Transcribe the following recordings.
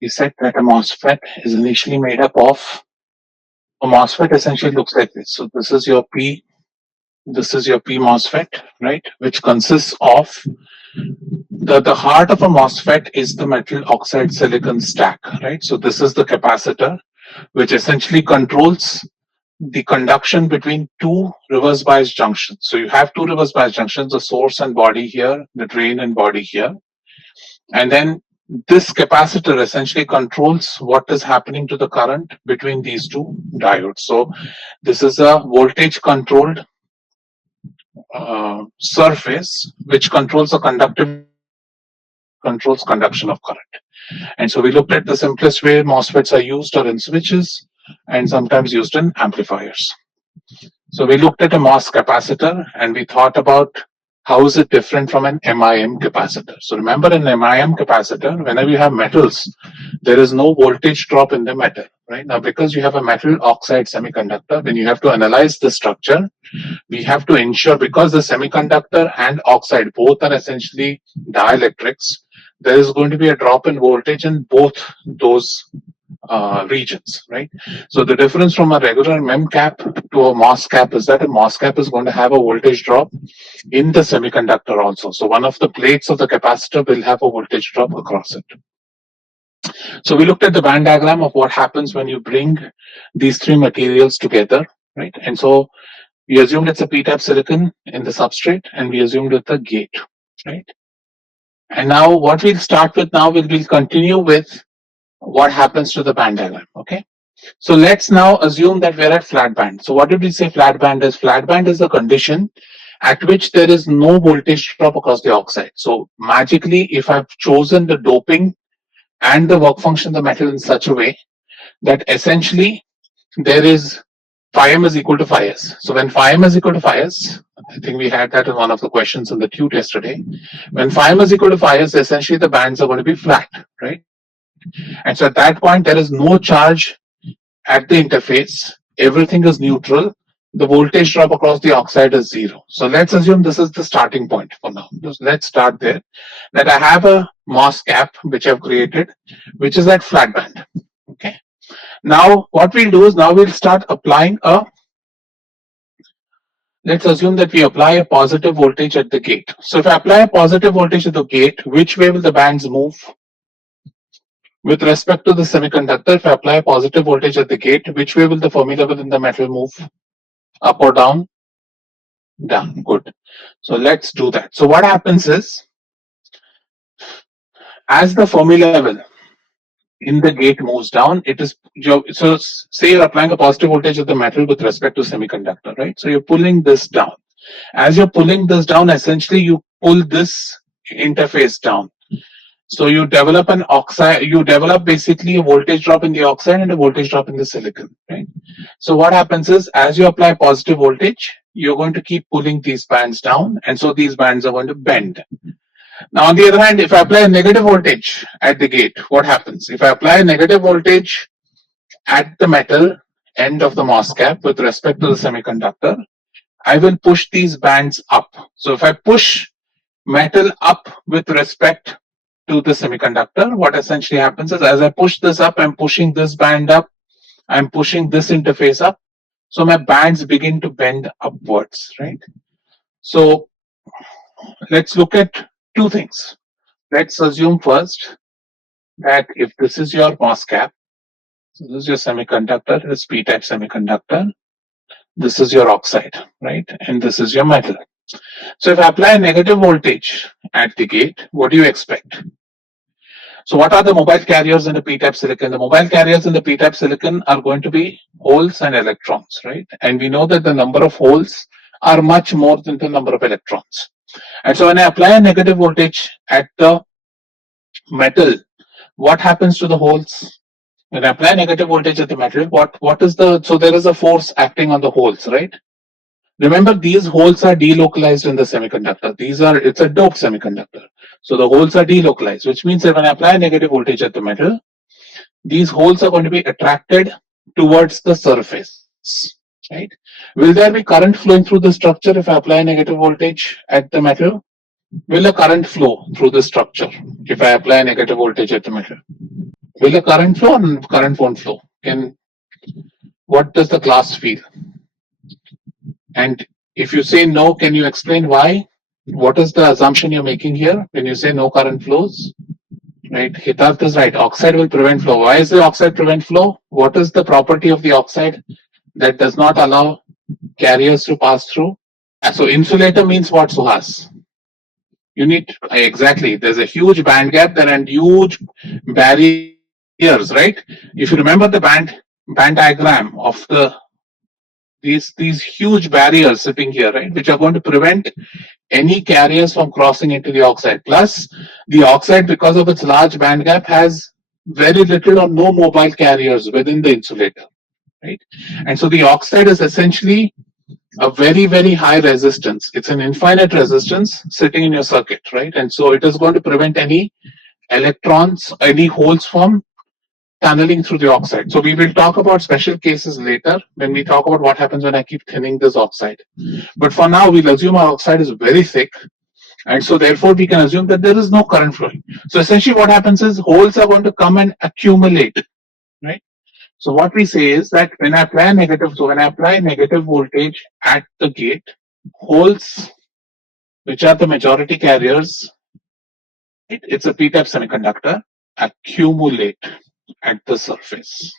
we said that a MOSFET is initially made up of, a MOSFET essentially looks like this. So this is your P MOSFET, right? Which consists of the heart of a MOSFET is the metal oxide silicon stack, right? So this is the capacitor, which essentially controls the conduction between two reverse bias junctions. So you have two reverse bias junctions, the source and body here, the drain and body here. And then this capacitor essentially controls what is happening to the current between these two diodes. So this is a voltage controlled surface which controls the controls conduction of current. And so we looked at the simplest way MOSFETs are used are in switches and sometimes used in amplifiers. So we looked at a MOS capacitor and we thought about how is it different from an MIM capacitor. So remember, in an MIM capacitor, whenever you have metals, there is no voltage drop in the metal, right? Now, because you have a metal oxide semiconductor, when you have to analyze the structure, we have to ensure, because the semiconductor and oxide both are essentially dielectrics, there is going to be a drop in voltage in both those regions, right? So the difference from a regular MEM cap to a MOS cap is that a MOS cap is going to have a voltage drop in the semiconductor also. So one of the plates of the capacitor will have a voltage drop across it. So we looked at the band diagram of what happens when you bring these three materials together, right? And so we assumed it's a p-type silicon in the substrate, and we assumed it's a gate, right? And now what we'll start with now, we'll continue with what happens to the band diagram, okay? So let's now assume that we're at flat band. So what did we say flat band is? Flat band is the condition at which there is no voltage drop across the oxide. So magically, if I've chosen the doping and the work function of the metal in such a way that essentially there is phi m is equal to phi s. So when phi m is equal to phi s, I think we had that in one of the questions in the tute yesterday. When phi m is equal to phi s, essentially the bands are going to be flat, right? And so at that point, there is no charge at the interface. Everything is neutral. The voltage drop across the oxide is zero. So let's assume this is the starting point for now. Just let's start there. That I have a MOS cap which I've created, which is at flat band. Okay. Now what we'll do is now we'll start applying a. Let's assume that we apply a positive voltage at the gate. So if I apply a positive voltage at the gate, which way will the bands move? With respect to the semiconductor, if I apply a positive voltage at the gate, which way will the Fermi level in the metal move? Up or down? Down. Good. So let's do that. So what happens is, as the Fermi level in the gate moves down, it is, so say you're applying a positive voltage at the metal with respect to semiconductor, right? So you're pulling this down. As you're pulling this down, essentially you pull this interface down. So you develop an oxide, you develop basically a voltage drop in the oxide and a voltage drop in the silicon, right? So what happens is, as you apply positive voltage, you're going to keep pulling these bands down, and so these bands are going to bend. Now, on the other hand, if I apply a negative voltage at the gate, what happens? If I apply a negative voltage at the metal end of the MOS cap with respect to the semiconductor, I will push these bands up. So if I push metal up with respect to the semiconductor, what essentially happens is, as I push this up, I'm pushing this band up, I'm pushing this interface up, so my bands begin to bend upwards, right? So let's look at two things. Let's assume first that if this is your MOS cap, so this is your semiconductor, this p-type semiconductor, this is your oxide, right? And this is your metal. So if I apply a negative voltage at the gate, what do you expect? So what are the mobile carriers in the p-type silicon? The mobile carriers in the p-type silicon are going to be holes and electrons, right? And we know that the number of holes are much more than the number of electrons. And so when I apply a negative voltage at the metal, what happens to the holes? When I apply negative voltage at the metal, what is the, so there is a force acting on the holes, right? Remember, these holes are delocalized in the semiconductor. It's a doped semiconductor. So the holes are delocalized, which means that when I apply negative voltage at the metal, these holes are going to be attracted towards the surface, right? Will there be current flowing through the structure if I apply negative voltage at the metal? Will a current flow through the structure if I apply negative voltage at the metal? Will a current flow or current won't flow? What does the class feel? And if you say no, can you explain why? What is the assumption you're making here when you say no current flows? Right, Hitarth is right. Oxide will prevent flow. Why is the oxide prevent flow? What is the property of the oxide that does not allow carriers to pass through? So insulator means what, Suhas? You need exactly. There's a huge band gap there and huge barriers, right? If you remember the band diagram of these huge barriers sitting here, right, which are going to prevent any carriers from crossing into the oxide. Plus, the oxide, because of its large band gap, has very little or no mobile carriers within the insulator, right? And so the oxide is essentially a very, very high resistance. It's an infinite resistance sitting in your circuit, right? And so it is going to prevent any electrons, any holes from tunneling through the oxide. So we will talk about special cases later when we talk about what happens when I keep thinning this oxide. But for now, we'll assume our oxide is very thick. And so therefore, we can assume that there is no current flowing. So essentially what happens is holes are going to come and accumulate, right? So what we say is that when I apply negative voltage at the gate, holes, which are the majority carriers, it's a p-type semiconductor, accumulate at the surface.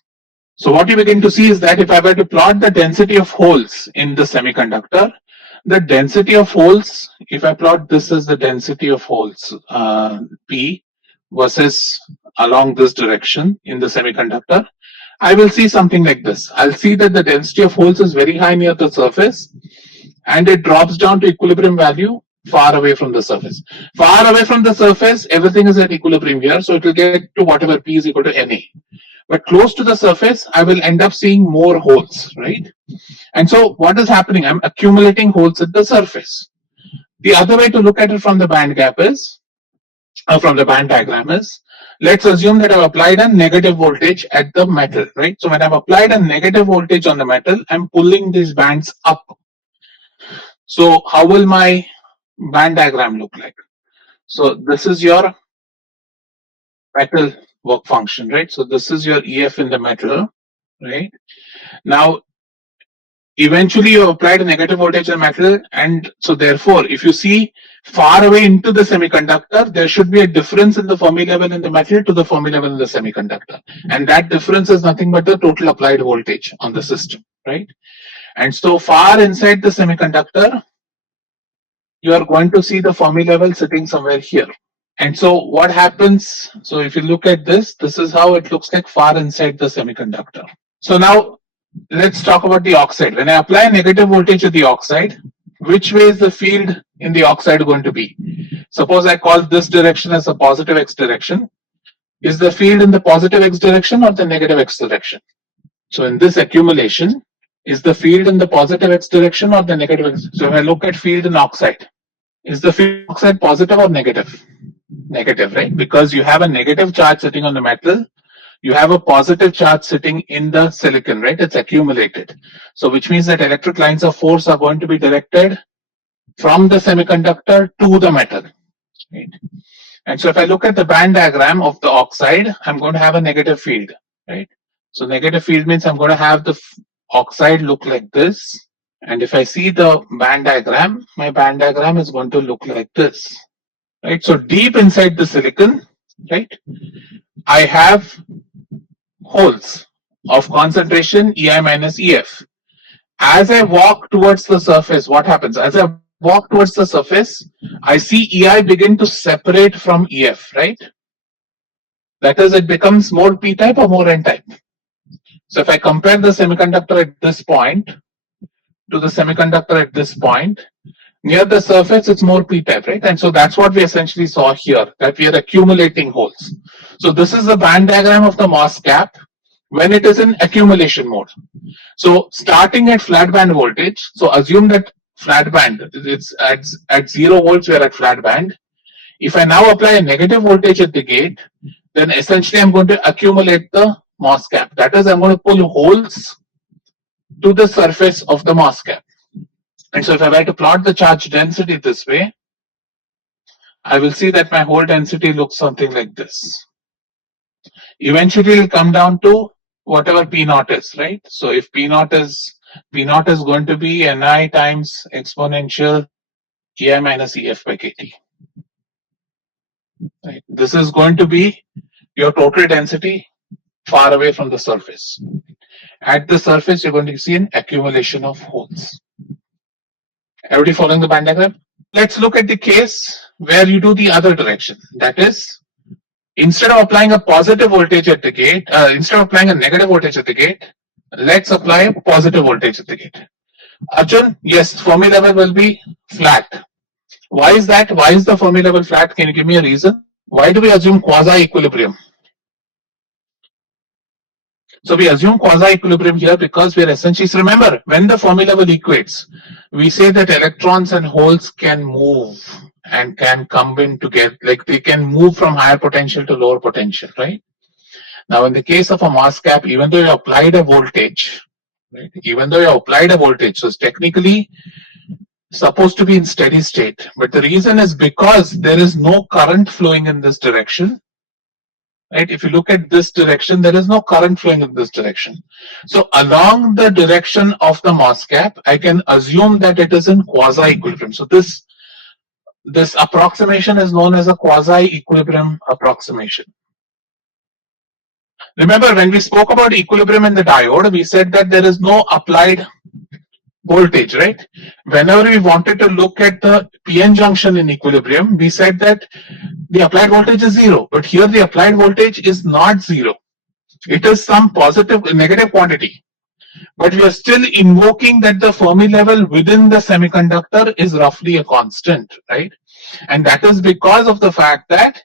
So what you begin to see is that if I were to plot the density of holes in the semiconductor, the density of holes, if I plot this as the density of holes, P versus along this direction in the semiconductor, I will see something like this. I'll see that the density of holes is very high near the surface and it drops down to equilibrium value far away from the surface. Far away from the surface, everything is at equilibrium here, so it will get to whatever P is equal to NA. But close to the surface, I will end up seeing more holes, right? And so what is happening? I'm accumulating holes at the surface. The other way to look at it from the band gap is, from the band diagram is, let's assume that I've applied a negative voltage at the metal, right? So when I've applied a negative voltage on the metal, I'm pulling these bands up. So how will my band diagram look like? So this is your metal work function, right? So this is your EF in the metal, right? Now, eventually you have applied a negative voltage on metal, and so therefore, if you see far away into the semiconductor, there should be a difference in the Fermi level in the metal to the Fermi level in the semiconductor. And that difference is nothing but the total applied voltage on the system, right? And so far inside the semiconductor, you are going to see the Fermi level sitting somewhere here. And so what happens, so if you look at this is how it looks like far inside the semiconductor. So now let's talk about the oxide. When I apply negative voltage to the oxide, which way is the field in the oxide going to be? Suppose I call this direction as a positive x direction. Is the field in the positive x direction or the negative x direction? So in this accumulation, is the field in the positive x direction or the negative x? So if I look at field in oxide, is the field in oxide positive or negative? Negative, right? Because you have a negative charge sitting on the metal, you have a positive charge sitting in the silicon, right? It's accumulated. So which means that electric lines of force are going to be directed from the semiconductor to the metal, right? And so if I look at the band diagram of the oxide, I'm going to have a negative field, right? So negative field means I'm going to have the oxide look like this. And if I see the band diagram, my band diagram is going to look like this, right? So deep inside the silicon, right, I have holes of concentration EI minus EF. As I walk towards the surface, what happens? As I walk towards the surface, I see EI begin to separate from EF, right? That is, it becomes more p-type or more n-type. So if I compare the semiconductor at this point to the semiconductor at this point, near the surface, it's more p-type, right? And so that's what we essentially saw here, that we are accumulating holes. So this is the band diagram of the MOS cap when it is in accumulation mode. So starting at flat band voltage, so assume that flat band, it's at 0 volts, we are at flat band. If I now apply a negative voltage at the gate, then essentially I'm going to accumulate the MOS cap. That is, I'm going to pull holes to the surface of the MOS cap. And so if I were to plot the charge density this way, I will see that my hole density looks something like this. Eventually it will come down to whatever P naught is, right? So if P naught is going to be Ni times exponential Ei minus Ef by kT. Right? This is going to be your total density far away from the surface. At the surface, you're going to see an accumulation of holes. Everybody following the band diagram? Let's look at the case where you do the other direction. That is, instead of applying a positive voltage at the gate, instead of applying a negative voltage at the gate, let's apply a positive voltage at the gate. Arjun, yes, Fermi level will be flat. Why is that? Why is the Fermi level flat? Can you give me a reason? Why do we assume quasi-equilibrium? So we assume quasi-equilibrium here because we are essentially, so remember, when the Fermi level equates, we say that electrons and holes can move and can combine together, like they can move from higher potential to lower potential, right? Now, in the case of a MOS cap, even though you applied a voltage, right? Even though you applied a voltage, so it's technically supposed to be in steady state, but the reason is because there is no current flowing in this direction. Right? If you look at this direction, there is no current flowing in this direction. So along the direction of the MOS cap, I can assume that it is in quasi-equilibrium. So this approximation is known as a quasi-equilibrium approximation. Remember, when we spoke about equilibrium in the diode, we said that there is no applied voltage, right? Whenever we wanted to look at the PN junction in equilibrium, we said that the applied voltage is zero, but here the applied voltage is not zero. It is some negative quantity, but we are still invoking that the Fermi level within the semiconductor is roughly a constant, right? And that is because of the fact that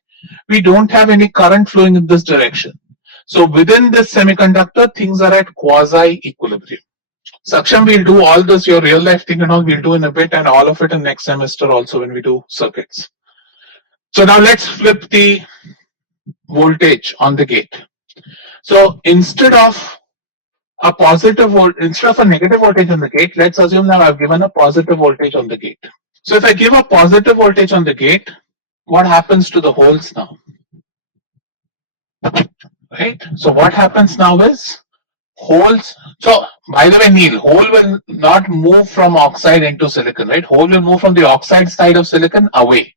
we don't have any current flowing in this direction. So within this semiconductor, things are at quasi-equilibrium. Saksham, we'll do all this, your real life thing and all, we'll do in a bit, and all of it in next semester also when we do circuits. So now let's flip the voltage on the gate. So instead of a negative voltage on the gate, let's assume now I've given a positive voltage on the gate. So if I give a positive voltage on the gate, what happens to the holes now? Right? So what happens now is holes. So by the way, Neil, hole will not move from oxide into silicon, right? Hole will move from the oxide side of silicon away.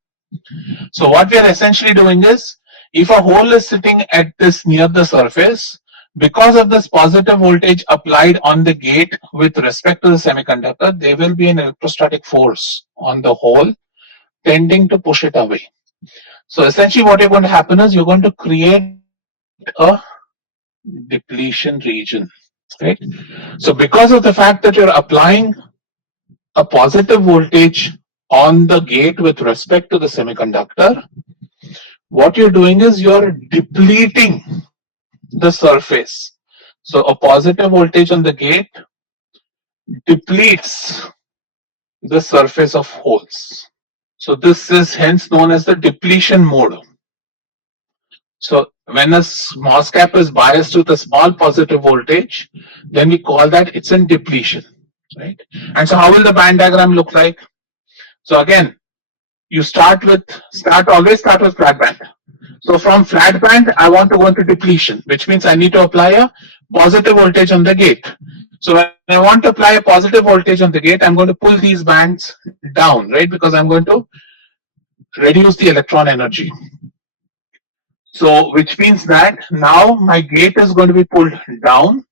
So what we are essentially doing is, if a hole is sitting at this near the surface, because of this positive voltage applied on the gate with respect to the semiconductor, there will be an electrostatic force on the hole tending to push it away. So essentially what you're going to happen is you're going to create a depletion region, right? So because of the fact that you're applying a positive voltage on the gate with respect to the semiconductor, what you're doing is you're depleting the surface. So a positive voltage on the gate depletes the surface of holes. So this is hence known as the depletion mode. So when a MOS cap is biased with a small positive voltage, then we call that it's in depletion, right? And so how will the band diagram look like? So again, you always start with flat band. So from flat band, I want to go into depletion, which means I need to apply a positive voltage on the gate. So when I want to apply a positive voltage on the gate, I'm going to pull these bands down, right? Because I'm going to reduce the electron energy. So which means that now my gate is going to be pulled down.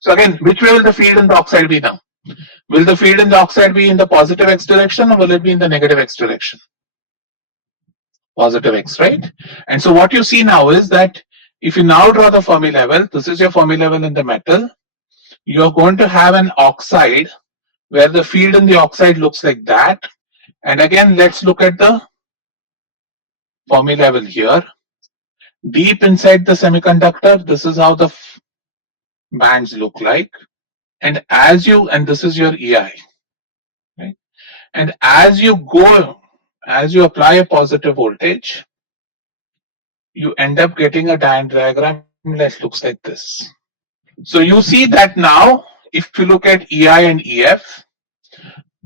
So again, which way will the field in the oxide be now? Will the field in the oxide be in the positive x direction, or will it be in the negative x direction? Positive x, right? And so what you see now is that if you now draw the Fermi level, this is your Fermi level in the metal, you're going to have an oxide where the field in the oxide looks like that. And again, let's look at the Fermi level here. Deep inside the semiconductor, this is how the bands look like. And this is your EI, right? And as you apply a positive voltage, you end up getting a diagram that looks like this. So you see that now, if you look at EI and EF,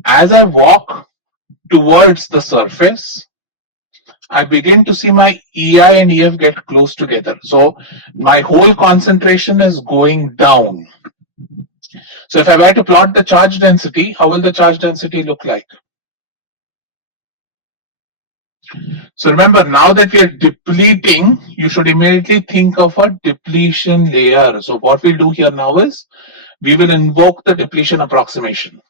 as I walk towards the surface, I begin to see my EI and EF get close together. So my whole concentration is going down. So if I were to plot the charge density, how will the charge density look like? So remember, now that we are depleting, you should immediately think of a depletion layer. So what we'll do here now is, we will invoke the depletion approximation.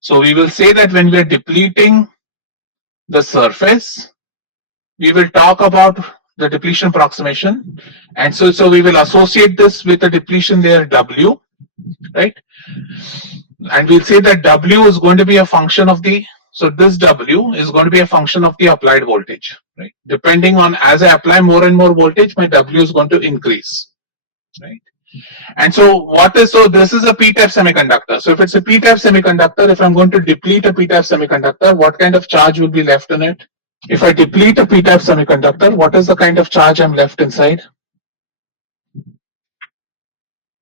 So we will say that when we are depleting the surface, we will talk about the depletion approximation. And so we will associate this with the depletion layer W, right? And we'll say that W is going to be a function of the, so this W is going to be a function of the applied voltage, right? Depending on, as I apply more and more voltage, my W is going to increase, right? And so this is a p-type semiconductor. So if it's a p-type semiconductor, if I'm going to deplete a p-type semiconductor, what kind of charge will be left in it? If I deplete a p-type semiconductor, what is the kind of charge I'm left inside?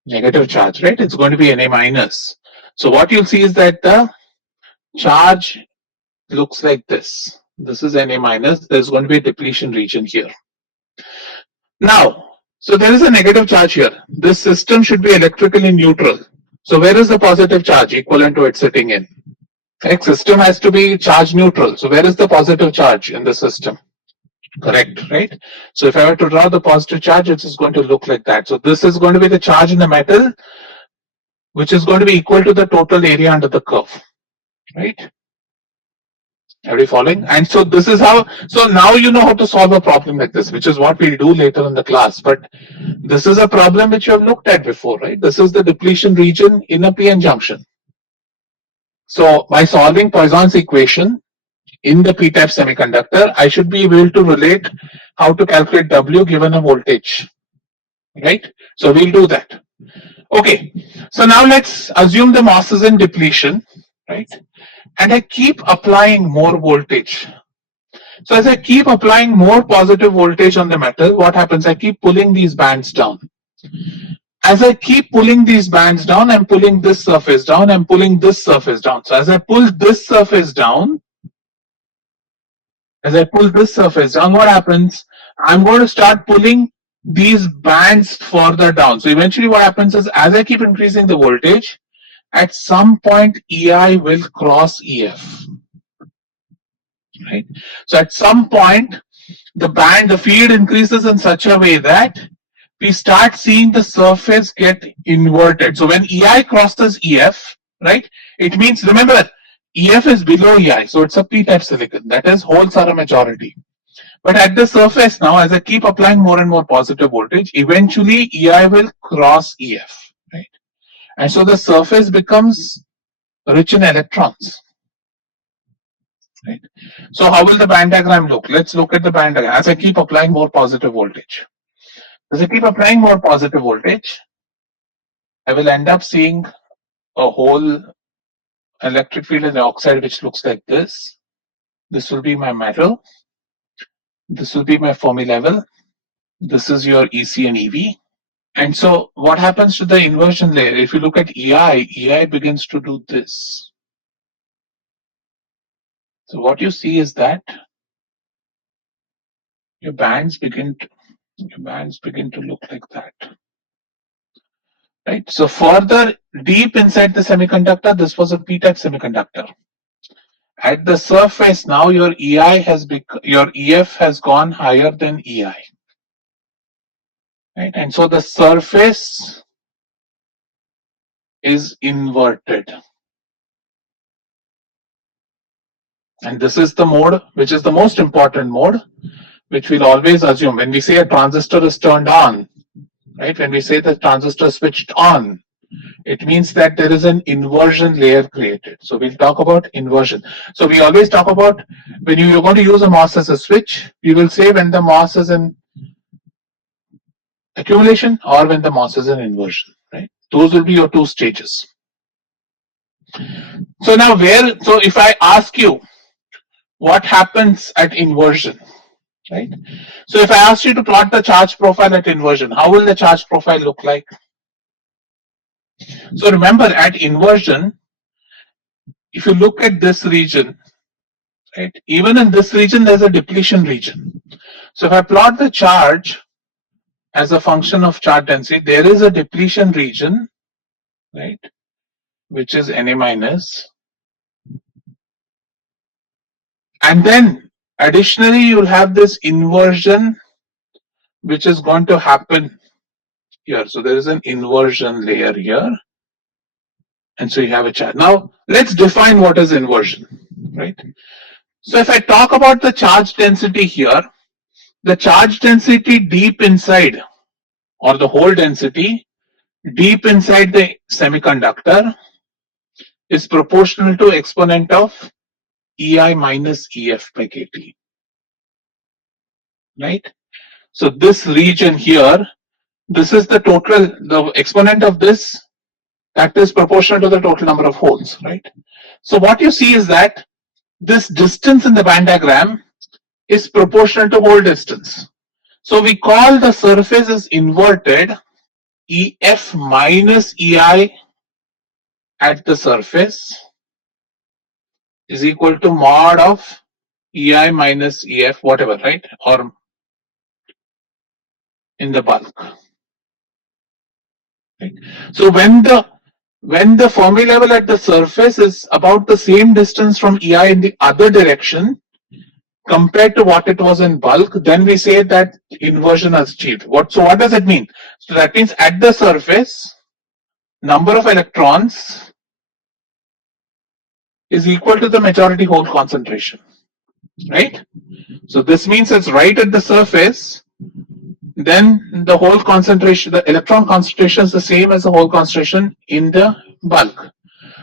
Negative charge, right? It's going to be Na minus. So what you'll see is that the charge looks like this. This is Na minus. There's going to be a depletion region here. Now, so there is a negative charge here. This system should be electrically neutral. So where is the positive charge equivalent to it sitting in? Correct. System has to be charge neutral. So where is the positive charge in the system? Correct, right? So if I were to draw the positive charge, it is going to look like that. So this is going to be the charge in the metal, which is going to be equal to the total area under the curve, right? Are you following? And so this is how, so now you know how to solve a problem like this, which is what we'll do later in the class. But this is a problem which you have looked at before, right? This is the depletion region in a PN junction. So by solving Poisson's equation in the p-type semiconductor, I should be able to relate how to calculate W given a voltage, right? So we'll do that. Okay, so now let's assume the MOS is in depletion, right? And I keep applying more voltage. So as I keep applying more positive voltage on the metal, what happens? I keep pulling these bands down. As I keep pulling these bands down, I'm pulling this surface down, I'm pulling this surface down. So as I pull this surface down, what happens? I'm going to start pulling these bands further down. So eventually what happens is, as I keep increasing the voltage, at some point EI will cross EF, right? So at some point the field increases in such a way that we start seeing the surface get inverted. So when EI crosses EF, right, it means, remember, EF is below EI, so it's a p-type silicon, that is, holes are a majority. But at the surface now, as I keep applying more and more positive voltage, eventually EI will cross EF, right? And so the surface becomes rich in electrons, right? So how will the band diagram look? Let's look at the band diagram. As I keep applying more positive voltage, I will end up seeing a whole electric field in the oxide which looks like this. This will be my metal. This will be my Fermi level. This is your EC and EV. And so what happens to the inversion layer? If you look at EI begins to do this. So what you see is that your bands begin to look like that. Right? So further deep inside the semiconductor, this was a p-type semiconductor. At the surface now, your your EF has gone higher than EI. Right? And so the surface is inverted. And this is the mode, which is the most important mode, which we'll always assume. When we say a transistor is turned on, right? When we say the transistor switched on, it means that there is an inversion layer created. So we'll talk about inversion. So we always talk about, when you're going to use a MOS as a switch, we will say when the MOS is in accumulation or when the MOS is in inversion, right? Those will be your two stages. So now so if I ask you what happens at inversion, right? So if I ask you to plot the charge profile at inversion, how will the charge profile look like? So remember, at inversion, if you look at this region, right? Even in this region, there's a depletion region. So if I plot the charge as a function of charge density, there is a depletion region, right, which is Na minus. And then additionally, you'll have this inversion, which is going to happen here. So there is an inversion layer here. And so you have a charge. Now, let's define what is inversion, right? So if I talk about the charge density here, the charge density deep inside, or the hole density deep inside the semiconductor, is proportional to exponent of EI minus EF by KT, right? So this region here, this is the total, the exponent of this, that is proportional to the total number of holes, right? So what you see is that this distance in the band diagram is proportional to hole distance. So we call the surface as inverted. EF minus EI at the surface is equal to mod of EI minus EF, whatever, right? Or in the bulk. Right? So when the Fermi level at the surface is about the same distance from EI in the other direction compared to what it was in bulk, then we say that inversion is achieved. So what does it mean? So that means at the surface, number of electrons is equal to the majority hole concentration, right? So this means it's right at the surface, then the hole concentration, the electron concentration is the same as the hole concentration in the bulk.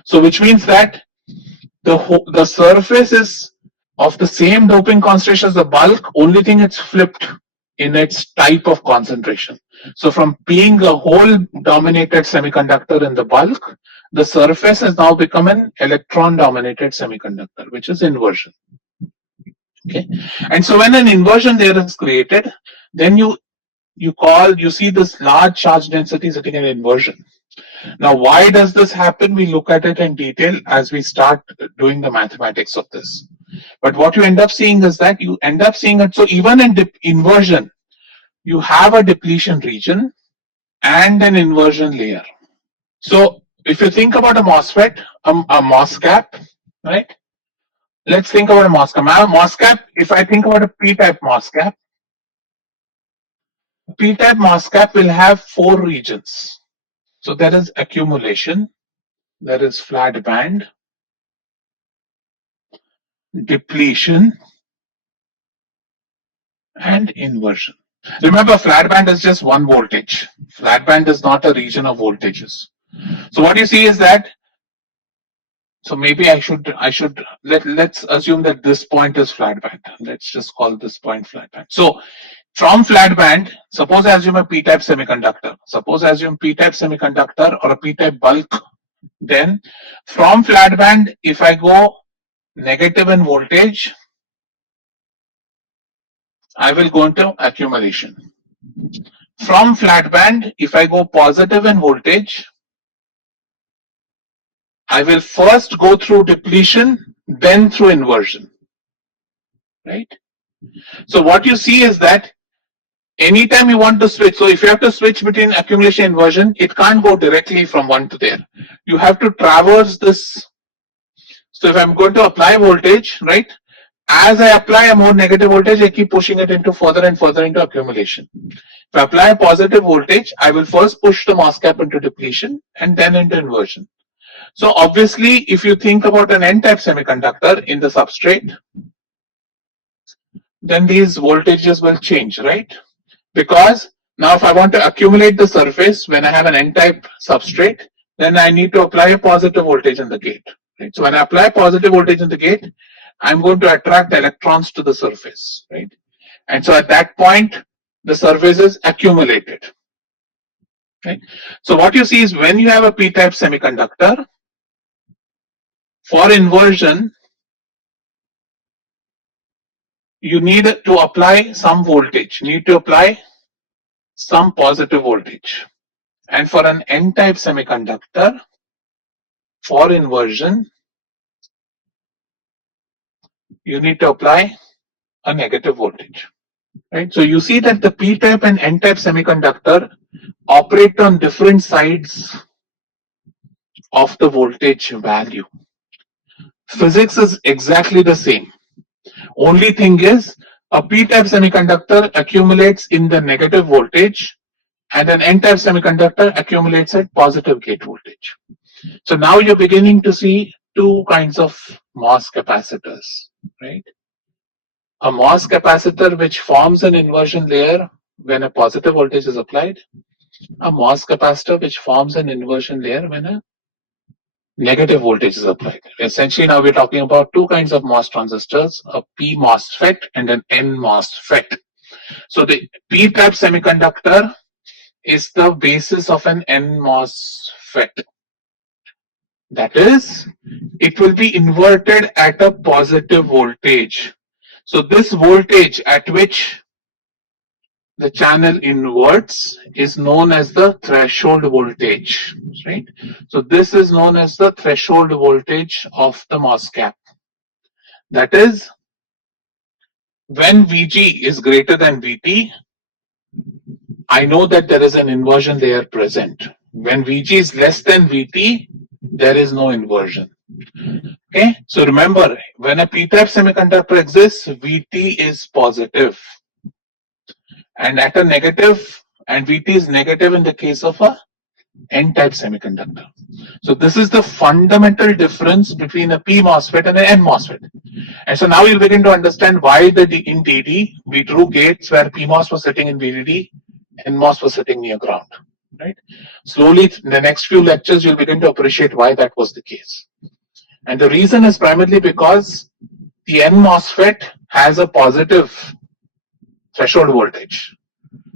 So which means that the surface is of the same doping concentration as the bulk, only thing it's flipped in its type of concentration. So from being a hole dominated semiconductor in the bulk, the surface has now become an electron dominated semiconductor, which is inversion. Okay, and so when an inversion there is created, then you see this large charge density sitting in inversion. Now, why does this happen? We look at it in detail as we start doing the mathematics of this. But what you end up seeing is that you end up seeing it. So even in inversion, you have a depletion region and an inversion layer. So if you think about a MOSFET, a MOS cap, right? Let's think about a MOS cap. Now, MOS cap, if I think about a P-type MOS cap, P-type MOS cap will have 4 regions. So there is accumulation, there is flat band, depletion, and inversion. Remember, flat band is just one voltage. Flat band is not a region of voltages. So what you see is that, so maybe let's assume that this point is flat band. Let's just call this point flat band. So from flat band, suppose I assume a p-type semiconductor. Suppose I assume p-type semiconductor or a p-type bulk. Then from flat band, if I go negative in voltage, I will go into accumulation. From flat band, if I go positive in voltage, I will first go through depletion, then through inversion, right? So what you see is that anytime you want to switch, so if you have to switch between accumulation and inversion, it can't go directly from one to there. You have to traverse this. So if I'm going to apply voltage, right, as I apply a more negative voltage, I keep pushing it into further and further into accumulation. If I apply a positive voltage, I will first push the MOS cap into depletion and then into inversion. So obviously, if you think about an N-type semiconductor in the substrate, then these voltages will change, right? Because now if I want to accumulate the surface when I have an N-type substrate, then I need to apply a positive voltage in the gate. Right? So when I apply positive voltage in the gate, I'm going to attract electrons to the surface, right? And so at that point, the surface is accumulated. Right? So what you see is when you have a p-type semiconductor, for inversion, you need to apply some voltage, need to apply some positive voltage. And for an N-type semiconductor, for inversion, you need to apply a negative voltage, right? So you see that the P-type and N-type semiconductor operate on different sides of the voltage value. Physics is exactly the same. Only thing is, a P-type semiconductor accumulates in the negative voltage and an N-type semiconductor accumulates at positive gate voltage. So now you're beginning to see two kinds of MOS capacitors, right? A MOS capacitor which forms an inversion layer when a positive voltage is applied, a MOS capacitor which forms an inversion layer when a negative voltage is applied. Essentially, now we're talking about two kinds of MOS transistors, a P MOSFET and an N MOSFET. So the P-type semiconductor is the basis of an N MOSFET. That is, it will be inverted at a positive voltage. So this voltage at which the channel inverts is known as the threshold voltage, right? So this is known as the threshold voltage of the MOSFET. That is, when VG is greater than VT, I know that there is an inversion layer present. When VG is less than VT, there is no inversion. Okay, so remember, when a P-type semiconductor exists, VT is positive. And at a negative, and VT is negative in the case of a N-type semiconductor. So this is the fundamental difference between a P MOSFET and an N MOSFET. And so now you'll begin to understand why in DD we drew gates where PMOS was sitting in VDD, NMOS was sitting near ground. Right? Slowly, in the next few lectures, you'll begin to appreciate why that was the case. And the reason is primarily because the N MOSFET has a positive threshold voltage,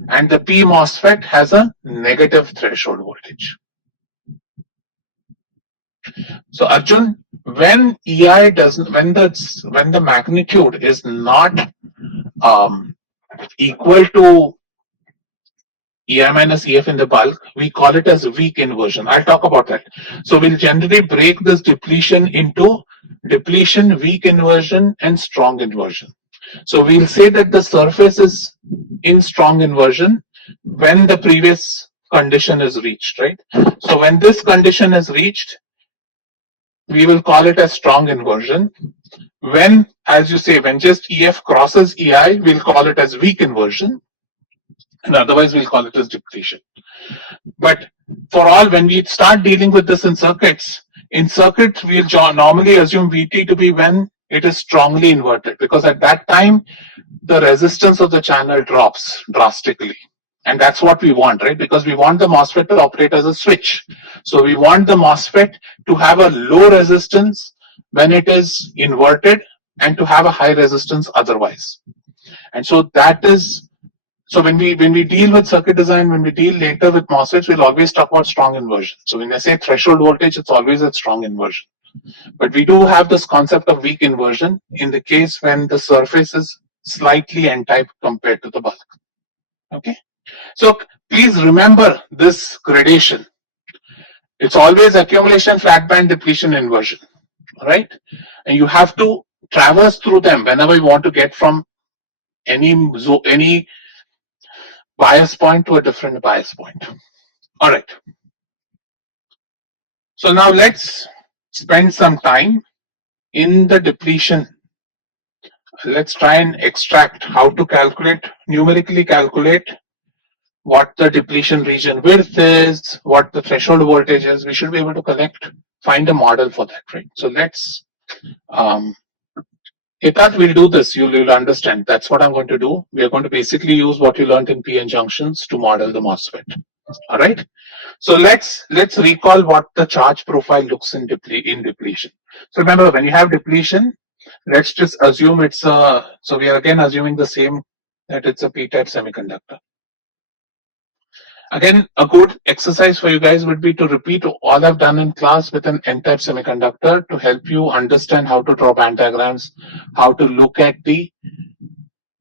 and the P MOSFET has a negative threshold voltage. So Arjun, when EI doesn't, when the magnitude is not equal to EI minus EF in the bulk, we call it as weak inversion. I'll talk about that. So we'll generally break this depletion into depletion, weak inversion, and strong inversion. So we'll say that the surface is in strong inversion when the previous condition is reached, right? So when this condition is reached, we will call it as strong inversion. When, as you say, when just EF crosses EI, we'll call it as weak inversion. And otherwise we'll call it as depletion. But for all, when we start dealing with this in circuits we'll normally assume VT to be when it is strongly inverted, because at that time the resistance of the channel drops drastically. And that's what we want, right? Because we want the MOSFET to operate as a switch. So we want the MOSFET to have a low resistance when it is inverted and to have a high resistance otherwise. And so that is, so when we deal with circuit design, when we deal later with MOSFETs, we'll always talk about strong inversion. So when I say threshold voltage, it's always at strong inversion. But we do have this concept of weak inversion in the case when the surface is slightly N-type compared to the bulk. Okay. So please remember this gradation. It's always accumulation, flat band, depletion, inversion. Right? And you have to traverse through them whenever you want to get from any bias point to a different bias point. All right. So now let's spend some time in the depletion. Let's try and extract how to calculate, numerically calculate what the depletion region width is, what the threshold voltage is. We should be able to find a model for that, right? So let's, Hitat will do this, you'll understand. That's what I'm going to do. We are going to basically use what you learned in PN junctions to model the MOSFET. All right. So let's recall what the charge profile looks in depletion. So remember, when you have depletion, let's just assume it's a, so we are again assuming the same, that it's a P-type semiconductor. Again, a good exercise for you guys would be to repeat all I've done in class with an N-type semiconductor to help you understand how to draw band diagrams, how to look at the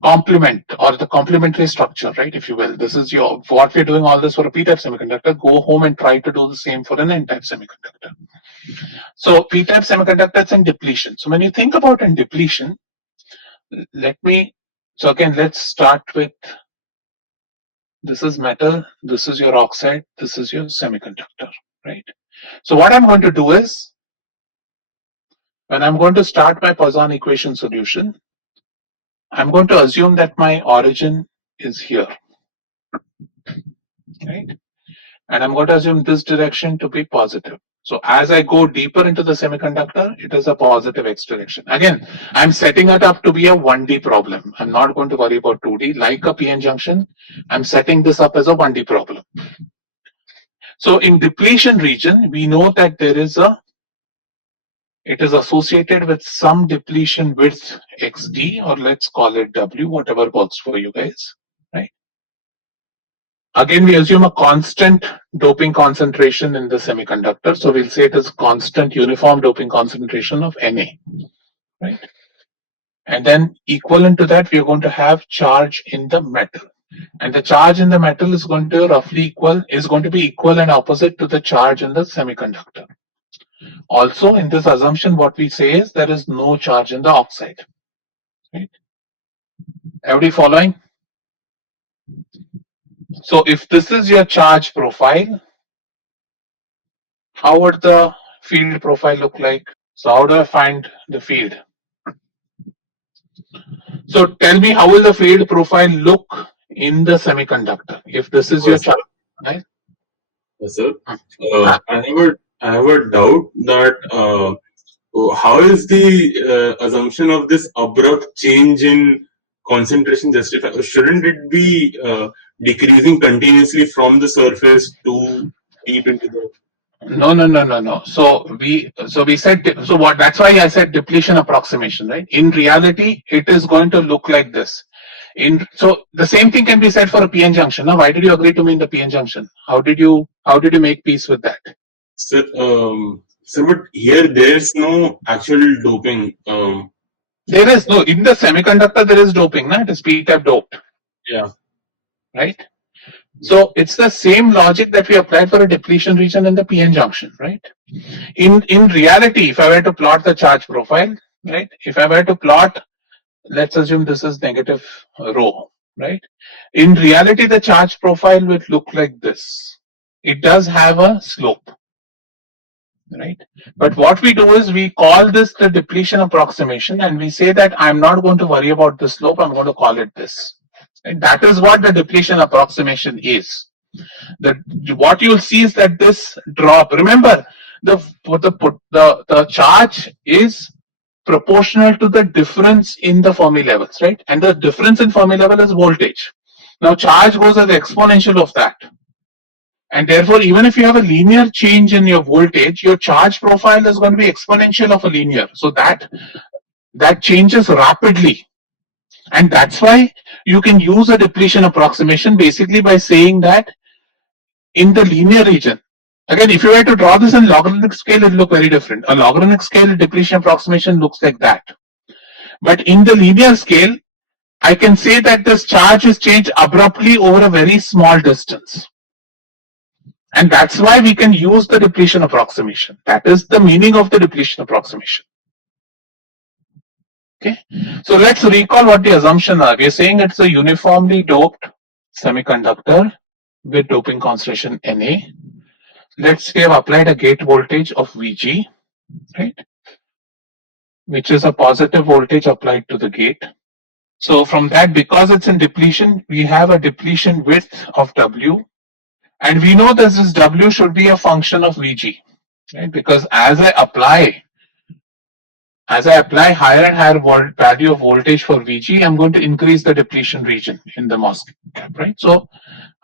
complement or the complementary structure, right? If you will, this is what we're doing all this for a P-type semiconductor. Go home and try to do the same for an N-type semiconductor. So P-type semiconductors and depletion. So when you think about in depletion, So again, let's start with, this is metal, this is your oxide, this is your semiconductor, right? So what I'm going to do is, when I'm going to start my Poisson equation solution, I'm going to assume that my origin is here, right? And I'm going to assume this direction to be positive. So as I go deeper into the semiconductor, it is a positive X direction. Again, I'm setting it up to be a 1D problem. I'm not going to worry about 2D. Like a PN junction, I'm setting this up as a 1D problem. So in depletion region, we know that it is associated with some depletion width XD, or let's call it W, whatever works for you guys, right? Again, we assume a constant doping concentration in the semiconductor. So we'll say it is constant uniform doping concentration of Na, right? And then equivalent to that, we are going to have charge in the metal. And the charge in the metal is going to be equal and opposite to the charge in the semiconductor. Also, in this assumption, what we say is there is no charge in the oxide. Right? Everybody following? So if this is your charge profile, how would the field profile look like? So how do I find the field? So tell me, how will the field profile look in the semiconductor if this is your charge? Right? Yes, sir. I have a doubt that how is the assumption of this abrupt change in concentration justified? Shouldn't it be decreasing continuously from the surface to deep into the? No. So we said, so what, that's why I said depletion approximation, right? In reality, it is going to look like this. So the same thing can be said for a PN junction. Now, why did you agree to me in the PN junction? How did you make peace with that? Sir, but here there's no actual doping. There is no, in the semiconductor there is doping, na? It is p-type doped. Yeah. Right? So it's the same logic that we applied for a depletion region in the PN junction, right? In reality, if I were to plot the charge profile, right? If I were to plot, let's assume this is negative rho, right? In reality, the charge profile would look like this. It does have a slope, right? But what we do is we call this the depletion approximation, and we say that I'm not going to worry about the slope, I'm going to call it this. And that is what the depletion approximation is. What you'll see is that this drop, remember, the charge is proportional to the difference in the Fermi levels, right? And the difference in Fermi level is voltage. Now charge goes as the exponential of that. And therefore, even if you have a linear change in your voltage, your charge profile is going to be exponential of a linear. So that changes rapidly. And that's why you can use a depletion approximation basically by saying that in the linear region. Again, if you were to draw this in logarithmic scale, it will look very different. A logarithmic scale depletion approximation looks like that. But in the linear scale, I can say that this charge is changed abruptly over a very small distance. And that's why we can use the depletion approximation. That is the meaning of the depletion approximation. Okay, so let's recall what the assumption are. We are saying it's a uniformly doped semiconductor with doping concentration Na. Let's say I've applied a gate voltage of Vg, right? Which is a positive voltage applied to the gate. So from that, because it's in depletion, we have a depletion width of W. And we know that this W should be a function of Vg, right? Because as I apply higher and higher value of voltage for Vg, I'm going to increase the depletion region in the MOS cap, right? So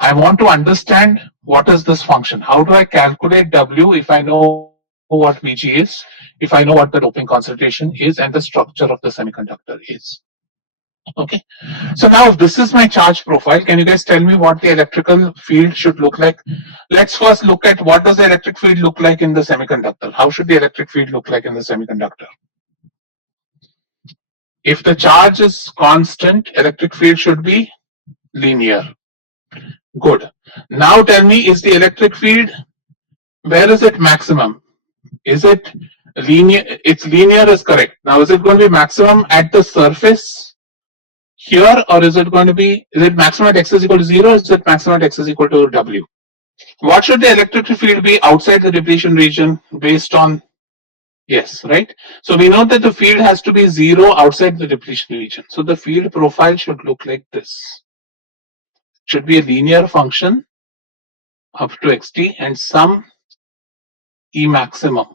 I want to understand what is this function. How do I calculate W if I know what Vg is, if I know what the doping concentration is and the structure of the semiconductor is. Okay, so now if this is my charge profile, can you guys tell me what the electrical field should look like? Let's first look at what does the electric field look like in the semiconductor. How should the electric field look like in the semiconductor? If the charge is constant, electric field should be linear. Good. Now tell me, is the electric field, where is it maximum? Is it linear? It's linear is correct. Now is it going to be maximum at the surface here, or is it going to be, is it maximum at x is equal to 0, or is it maximum at x is equal to w? What should the electric field be outside the depletion region based on, yes, right? So we know that the field has to be 0 outside the depletion region. So the field profile should look like this. Should be a linear function up to xt and some E maximum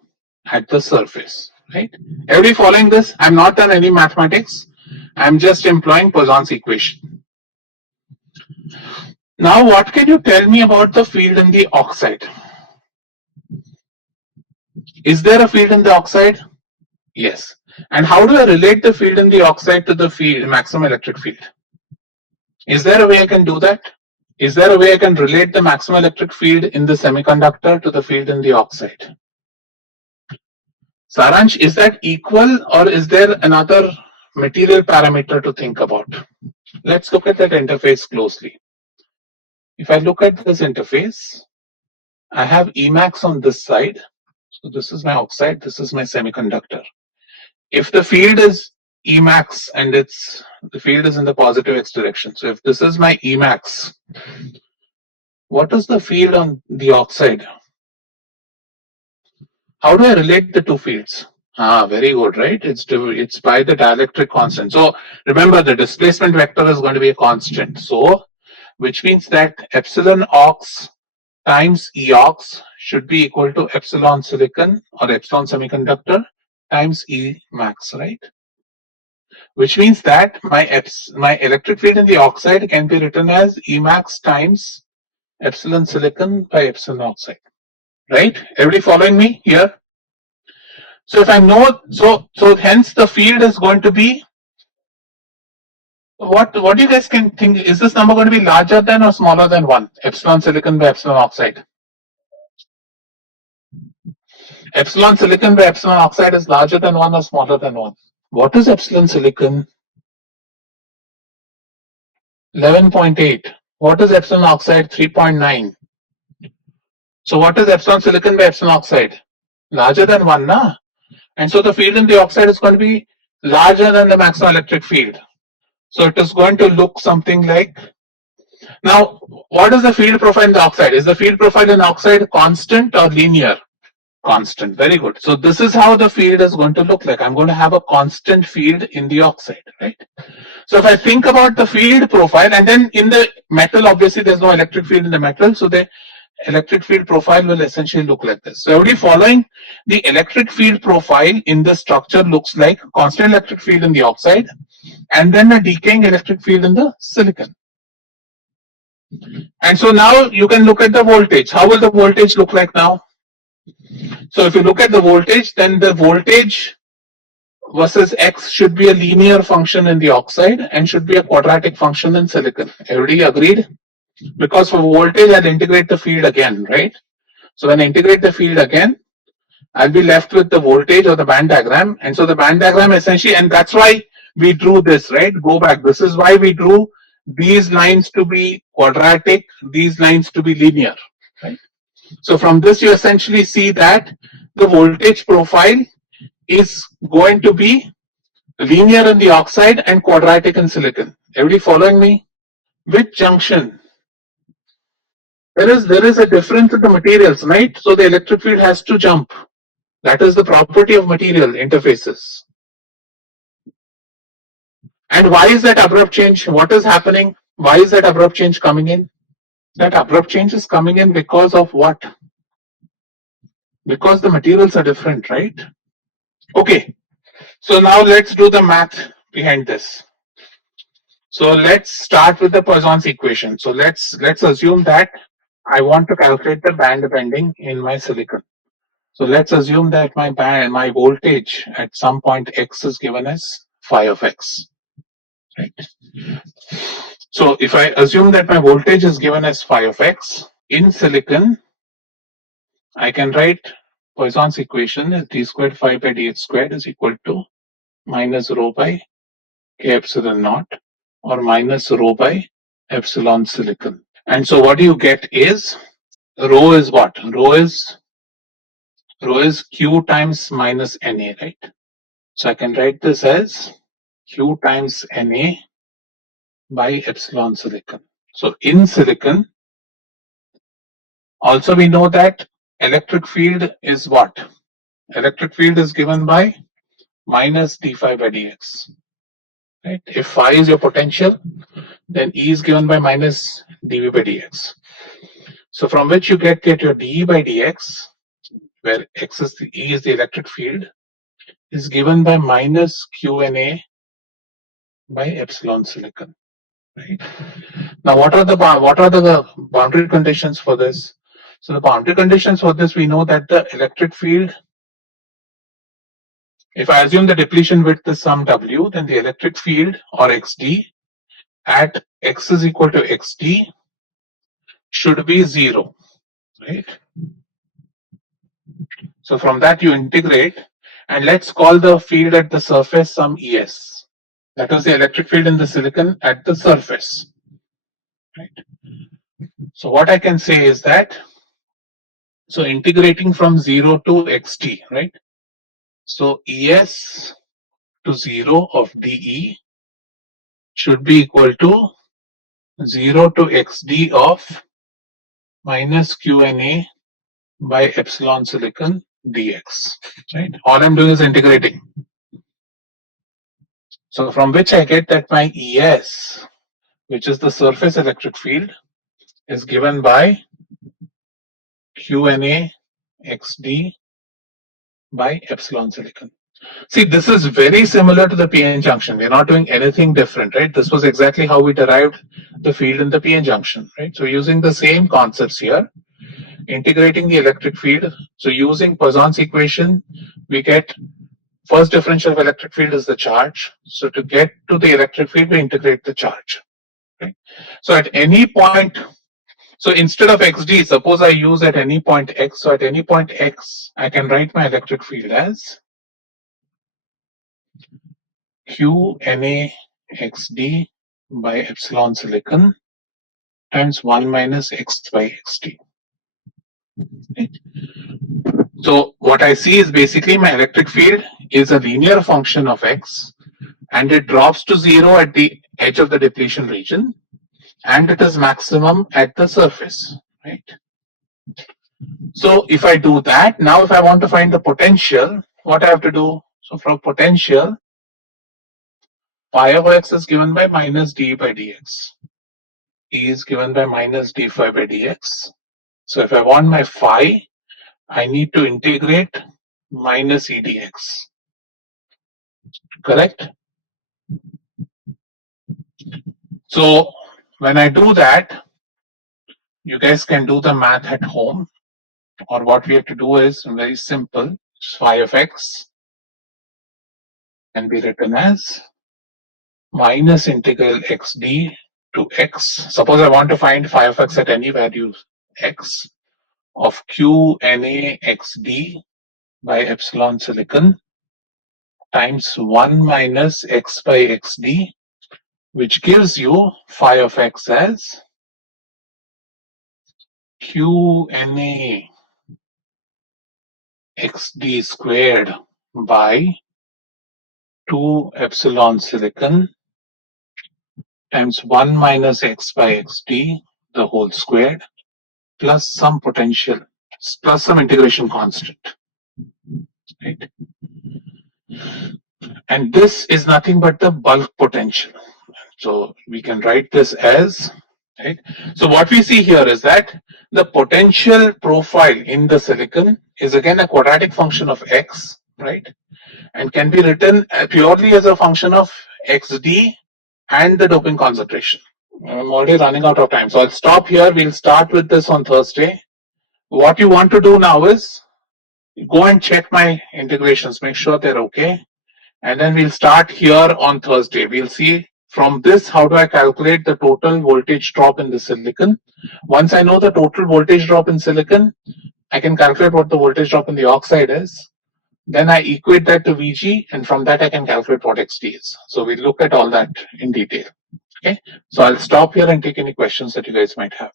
at the surface, right? Everybody following this? I'm not done any mathematics. I'm just employing Poisson's equation. Now, what can you tell me about the field in the oxide? Is there a field in the oxide? Yes. And how do I relate the field in the oxide to the field, maximum electric field? Is there a way I can do that? Is there a way I can relate the maximum electric field in the semiconductor to the field in the oxide? Saransh, is that equal, or is there another material parameter to think about? Let's look at that interface closely. If I look at this interface, I have Emax on this side. So this is my oxide, this is my semiconductor. If the field is Emax and the field is in the positive x direction. So if this is my Emax, what is the field on the oxide? How do I relate the two fields? Very good, right? It's by the dielectric constant. So remember, the displacement vector is going to be a constant. So which means that epsilon ox times E ox should be equal to epsilon silicon or epsilon semiconductor times E max, right? Which means that my electric field in the oxide can be written as E max times epsilon silicon by epsilon oxide, right? Everybody following me here? So if I know, so hence the field is going to be, what do you guys can think? Is this number going to be larger than or smaller than 1? Epsilon silicon by epsilon oxide. Epsilon silicon by epsilon oxide is larger than 1 or smaller than 1. What is epsilon silicon? 11.8. What is epsilon oxide? 3.9. So what is epsilon silicon by epsilon oxide? Larger than 1, na? And so the field in the oxide is going to be larger than the maximum electric field. So it is going to look something like, now what is the field profile in the oxide? Is the field profile in oxide constant or linear? Constant. Very good. So this is how the field is going to look like. I'm going to have a constant field in the oxide, right? So if I think about the field profile, and then in the metal, obviously there's no electric field in the metal, so the electric field profile will essentially look like this. So everybody following, the electric field profile in the structure looks like constant electric field in the oxide and then a decaying electric field in the silicon. And so now you can look at the voltage. How will the voltage look like now? So if you look at the voltage, then the voltage versus x should be a linear function in the oxide and should be a quadratic function in silicon. Everybody agreed? Because for voltage, I'll integrate the field again, right? So when I integrate the field again, I'll be left with the voltage or the band diagram. And so the band diagram essentially, and that's why we drew this, right? Go back. This is why we drew these lines to be quadratic, these lines to be linear, right? So from this, you essentially see that the voltage profile is going to be linear in the oxide and quadratic in silicon. Everybody following me? With junction, there is a difference in the materials, right? So the electric field has to jump. That is the property of material interfaces. And why is that abrupt change? What is happening? Why is that abrupt change coming in? That abrupt change is coming in because of what? Because the materials are different, right? Okay, so now let's do the math behind this. So let's start with the Poisson's equation. So let's assume that I want to calculate the band bending in my silicon. So let's assume that my voltage at some point x is given as phi of x. Right. So if I assume that my voltage is given as phi of x in silicon, I can write Poisson's equation as d squared phi by dh squared is equal to minus rho by k epsilon naught or minus rho by epsilon silicon. And so what you get is rho is what? Rho is q times minus Na, right? So I can write this as q times Na by epsilon silicon. So in silicon, also we know that electric field is what? Electric field is given by minus d phi by dx. Right? If phi is your potential, then E is given by minus dV by dx. So from which you get your dE by dx, where x is E is the electric field, is given by minus QNA by epsilon silicon. Right? Now, what are the boundary conditions for this? So the boundary conditions for this, we know that the electric field, if I assume the depletion width is some W, then the electric field or XD at x is equal to XD should be 0, right? So from that you integrate, and let's call the field at the surface some ES. That is the electric field in the silicon at the surface. Right? So what I can say is that, so integrating from 0 to XT, right? So ES to 0 of DE should be equal to 0 to XD of minus QNA by epsilon silicon dx. Right? All I'm doing is integrating. So from which I get that my ES, which is the surface electric field, is given by QNA XD by epsilon silicon. See, this is very similar to the PN junction. We're not doing anything different, right? This was exactly how we derived the field in the PN junction, right? So using the same concepts here, integrating the electric field. So using Poisson's equation, we get first differential of electric field is the charge. So to get to the electric field, we integrate the charge. Right? So at any point, so instead of XD, suppose I use at any point X. So at any point X, I can write my electric field as QNA XD by epsilon silicon times 1 minus X by XT. Right? So what I see is basically my electric field is a linear function of X, and it drops to 0 at the edge of the depletion region, and it is maximum at the surface, right? So if I do that, now if I want to find the potential, what I have to do? So from potential, phi of x is given by minus d by dx. E is given by minus d phi by dx. So if I want my phi, I need to integrate minus e dx. Correct? So when I do that, you guys can do the math at home, or what we have to do is very simple. Phi of x can be written as minus integral xd to x. Suppose I want to find phi of x at any value x of QNA xd by epsilon silicon times 1 minus x by xd, which gives you phi of x as QNA xd squared by 2 epsilon silicon times 1 minus x by xd, the whole squared, plus some potential, plus some integration constant. Right? And this is nothing but the bulk potential. So we can write this as, right? So what we see here is that the potential profile in the silicon is again a quadratic function of x, right? And can be written purely as a function of xd and the doping concentration. I'm already running out of time, so I'll stop here. We'll start with this on Thursday. What you want to do now is go and check my integrations, make sure they're okay, and then we'll start here on Thursday. We'll see from this how do I calculate the total voltage drop in the silicon. Once I know the total voltage drop in silicon, I can calculate what the voltage drop in the oxide is. Then I equate that to Vg, and from that I can calculate what Xt is. So we'll look at all that in detail. Okay, so I'll stop here and take any questions that you guys might have.